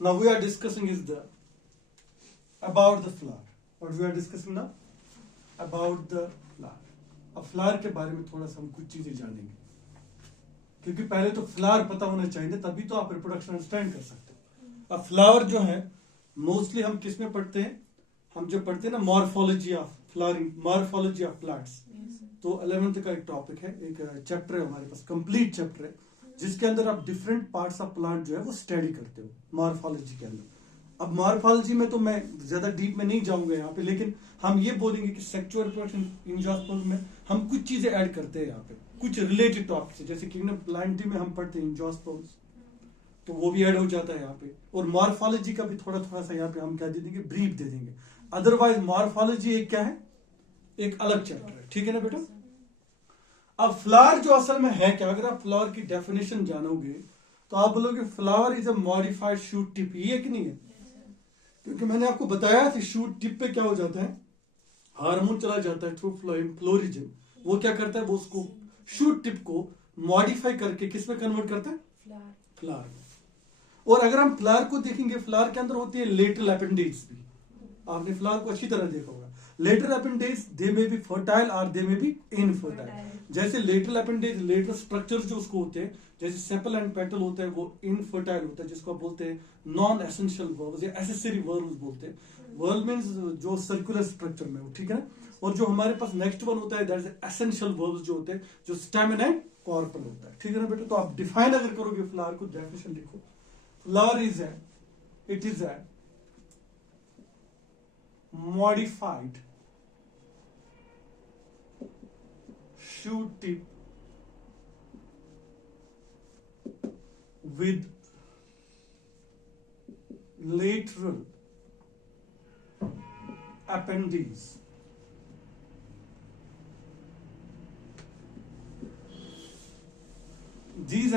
Now we are discussing is the about the flower. What we are discussing now? About the flower. अब flower के बारे में थोड़ा सा हम कुछ चीजें जानेंगे, क्योंकि पहले तो फ्लावर पता होना चाहिए, तभी तो आप रिप्रोडक्शन अंडरस्टैंड कर सकते हो। अब फ्लावर जो है मोस्टली हम किस में पढ़ते हैं? हम जो पढ़ते हैं ना morphology of flowering, morphology of plants. तो 11th का एक टॉपिक है, एक चैप्टर है हमारे पास, कंप्लीट चैप्टर है, जिसके अंदर आप डिफरेंट पार्ट्स ऑफ प्लांट जो है वो स्टडी करते हो मॉर्फोलॉजी के अंदर। अब मॉर्फोलॉजी में तो मैं ज्यादा डीप में नहीं जाऊंगा यहाँ पे, लेकिन हम ये बोलेंगे कि सेक्सुअल रिप्रोडक्शन एंजियोस्पर्म में हम कुछ चीजें ऐड करते हैं यहाँ पे, कुछ रिलेटेड टॉपिक से, जैसे कि प्लांटी में हम पढ़ते हैं एंजियोस्पर्म्स, तो वो भी ऐड हो जाता है यहाँ पे। और मॉर्फोलॉजी का भी थोड़ा थोड़ा सा यहाँ पे हम क्या दे देंगे, ब्रीफ दे देंगे। अदरवाइज मॉर्फोलॉजी एक क्या है, एक अलग चैप्टर है, ठीक है ना बेटा। अब फ्लावर जो असल में है क्या, अगर आप फ्लावर की डेफिनेशन जानोगे तो आप बोलोगे flower is a modified shoot tip, ये कि नहीं है? क्योंकि मैंने आपको बताया था शूट टिप पे क्या हो जाता है, हार्मोन चला जाता है थ्रू फ्लोरिजन, वो क्या करता है, वो उसको शूट टिप को मॉडिफाई करके किस में कन्वर्ट करता है, फ्लावर में। और अगर हम फ्लावर को देखेंगे, फ्लावर के अंदर होती है लेटरल अपेंडेज भी, आपने फ्लावर को अच्छी तरह देखा होगा। लेटरल अपेंडेज दे में बी फर्टाइल और दे में बी इनफर्टाइल। जैसे लेटरल अपेंडेज, लेटरल स्ट्रक्चर जो उसको होते हैं, जैसे सेपल एंड पेटल होता है वो इनफर्टाइल होता है, जिसको आप बोलते हैं नॉन एसेंशियल वर्ब्स या एसेसरी वर्ब्स बोलते हैं। वर्ब मींस जो सर्कुलर स्ट्रक्चर में हो, ठीक है। और जो हमारे पास नेक्स्ट वन होता है दैट इज एसेंशियल वर्ब्स जो होते हैं, जो स्टेमन एंड कॉर्पल होता है, ठीक है ना बेटा। तो आप डिफाइन अगर करोगे फ्लावर को, डेफिनेशन लिखो, flower is a, it is a modified shoot tip with lateral appendage. These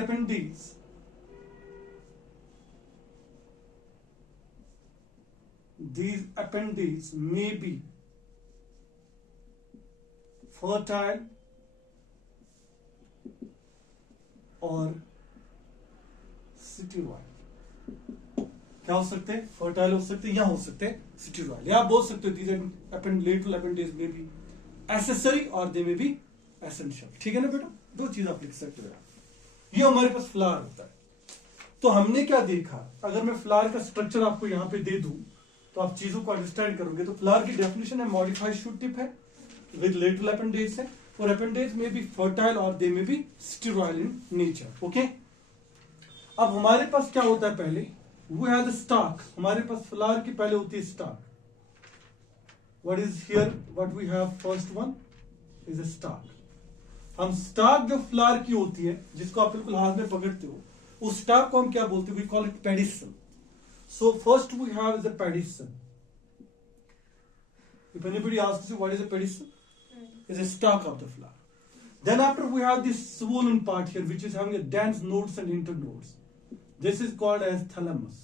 appendages may be fertile or sterile. क्या हो सकते हैं? फर्टाइल हो सकते हैं या हो सकते हैं स्टीरॉइड, या आप बोल सकते हो लेटरल अपेंडेज में भी एसेसरी और दे में भी एसेंशियल, ठीक है ना बेटा। दो चीज आप लिख सकते हो। ये हमारे पास फ्लावर होता है। तो हमने क्या देखा, अगर मैं फ्लावर का स्ट्रक्चर आपको यहाँ पे दे दूं तो आप चीजों को अंडरस्टैंड करोगे। तो फ्लावर की डेफिनेशन है मॉडिफाइड शूट टिप है विद लेटरल अपेंडेज है, और अपेंडेज में भी फर्टाइल और दे में भी स्टीरॉइड इन नेचर, ओके। अब हमारे पास क्या होता है, पहले वो है द स्टॉक। हमारे पास फ्लावर की पहले होती है stock. What is here, what we have, first one is a stock. हम स्टॉक जो फ्लावर की होती है, जिसको आप बिल्कुल हाथ में पकड़ते हो, उस स्टॉक को हम क्या बोलते हैं, we call it pedicel. So first we have is a pedicel. If anybody asks you what is a pedicel, it's a stalk of the flower. Then after we have this swollen part here, which is having a dense nodes and internodes. This is called as thalamus.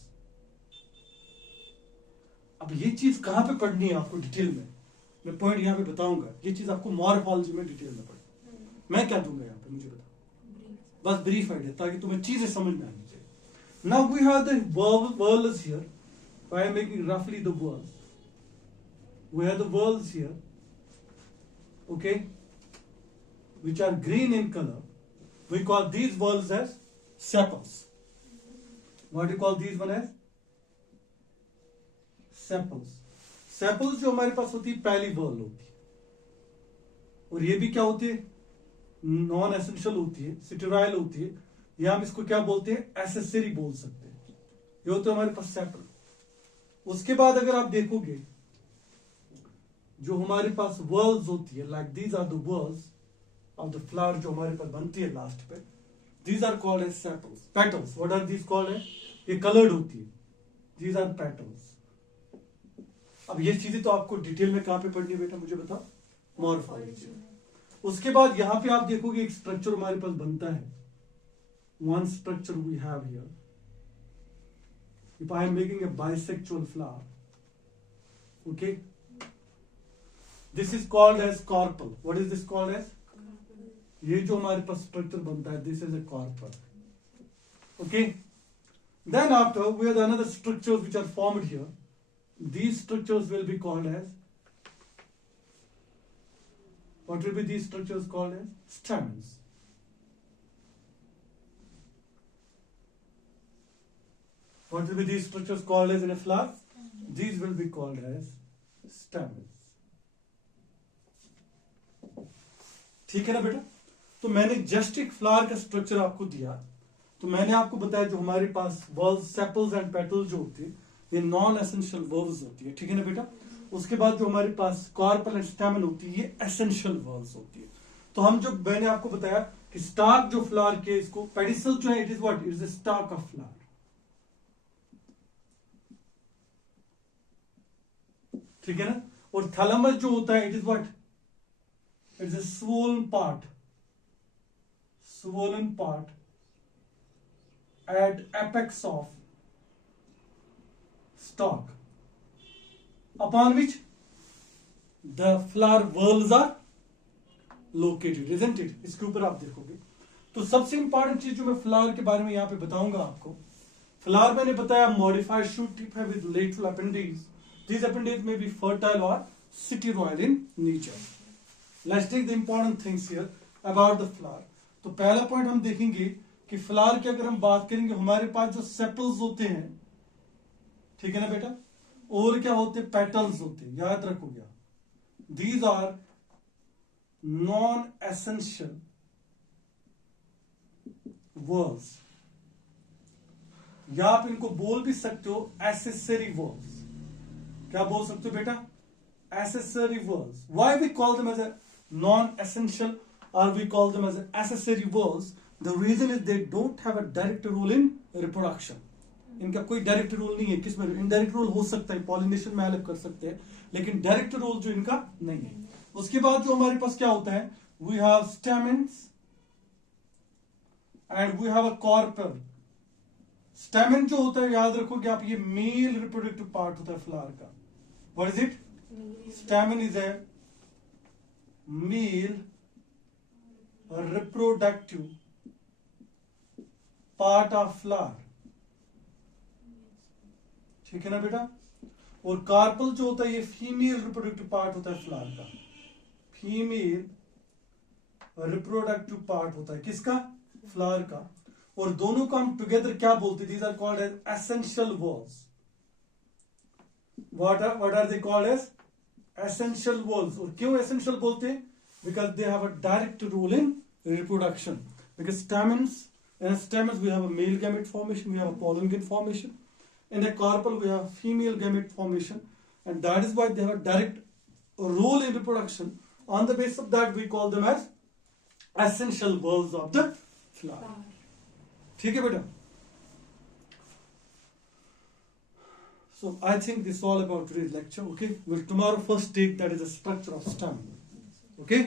अब ये चीज कहाँ पे पढ़नी है आपको detail में, मैं पॉइंट यहाँ पे बताऊंगा। ये चीज आपको मॉर्फोलॉजी में डिटेल में पढ़नी। मैं क्या दूंगा यहाँ पे, मुझे बताओ, बस ब्रीफ आइडिया, ताकि तुम्हें चीजें समझ में आनी चाहिए। Now we have the whorls here. I am making roughly the whorls. We have the whorls here, okay, which are green in color. We call these whorls as sepals. What do you call these one as? Sepals. Sepals जो हमारे पास होती है पहली whorl होती है, और ये भी क्या होती है, नॉन एसेंशियल होती है, स्टीराइल होती है, या हम इसको क्या बोलते हैं, एसेसरी बोल सकते हैं। ये होता है हमारे पास सेपल। उसके बाद अगर आप देखोगे जो हमारे पास वर्ल्स होती है, like these are the whorls of the flower जो हमारे पास बनती है लास्ट पे, these are called as sepals. Petals, what are these called है, ये कलर्ड होती है, दीज आर पेटल्स। अब ये चीजें तो आपको डिटेल में कहां पे पढ़नी है बेटा, मुझे बताओ, मॉर्फोलॉजी। उसके बाद यहां पे आप देखोगे एक स्ट्रक्चर हमारे पास बनता है, one structure we have here. If I am making a bisexual flower, okay, this is called as carpel. What is this called as? ये जो हमारे पास स्ट्रक्चर बनता है, this is a carpel, okay. Then after, we have another structures which are formed here. These structures will be called as, what will be these structures called as? Stamens. What will be these structures called as in a flower? These will be called as stamens. ठीक है ना बेटा? तो मैंने just एक flower का structure आपको दिया, तो मैंने आपको बताया जो हमारे पास वर्ब्स, सेपल्स एंड पेटल्स जो होती है ये नॉन एसेंशियल वर्ब्स होती है, ठीक है ना बेटा? उसके बाद जो हमारे पास कार्पल एंड स्टैमेन होती है ये एसेंशियल वर्ब्स होती है। तो हम जो मैंने आपको बताया कि स्टार्क जो फ्लावर के, इसको पेडिसल जो है it is what, it is the stalk of flower, ठीक है ना? और थैलेमस जो होता है it is what, it is a swollen part at apex of stalk upon which the flower whorls are located, isn't it? इसके ऊपर आप देखोगे तो सबसे इंपॉर्टेंट चीज जो मैं फ्लावर के बारे में यहाँ पे बताऊंगा आपको, फ्लावर मैंने बताया मॉडिफाइड शूट टिप है with lateral appendage. These appendages may be fertile or stigiroid in nature. Let's take the important things here about the flower. तो पहला पॉइंट हम देखेंगे कि फ्लावर की अगर हम बात करेंगे, हमारे पास जो सेपल्स होते हैं, ठीक है ना बेटा, और क्या होते हैं, पेटल्स होते हैं, याद रखोगे आप. These are non-essential verbs, या आप इनको बोल भी सकते हो accessory verbs. क्या बोल सकते हो बेटा, accessory verbs. Why we call them as a non-essential or we call them as accessory verbs? The reason is they don't have a direct role in reproduction. इनका कोई डायरेक्ट रोल नहीं है. किसमें इनडायरेक्ट रोल हो सकता है, pollination में help कर सकते हैं, लेकिन डायरेक्ट रोल जो इनका नहीं है. उसके बाद जो हमारे पास क्या होता है, we have stamens and we have a carpel. Stamen जो होता है, याद रखोगे आप, ये मेल रिप्रोडक्टिव पार्ट होता है फ्लावर का. What is it? Stamen is a male reproductive part of flower, ठीक है ना बेटा. और कार्पल जो होता है ये फीमेल रिप्रोडक्टिव पार्ट होता है फ्लावर का. फीमेल रिप्रोडक्टिव पार्ट होता है किसका, फ्लावर का. और दोनों को हम टुगेदर क्या बोलते हैं, these are called as essential whorls. What are they called as essential whorls. और क्यों एसेंशियल बोलते हैं, because they have a direct role in reproduction. Because stamens, in stamens we have a male gamete formation, we have a pollen grain formation. In a carpel we have female gamete formation, and that is why they have a direct role in reproduction. On the basis of that we call them as essential verbs of the flower. ठीक है बेटा. So I think this is all about today's lecture. Okay, we'll tomorrow first take that is the structure of stem. Okay.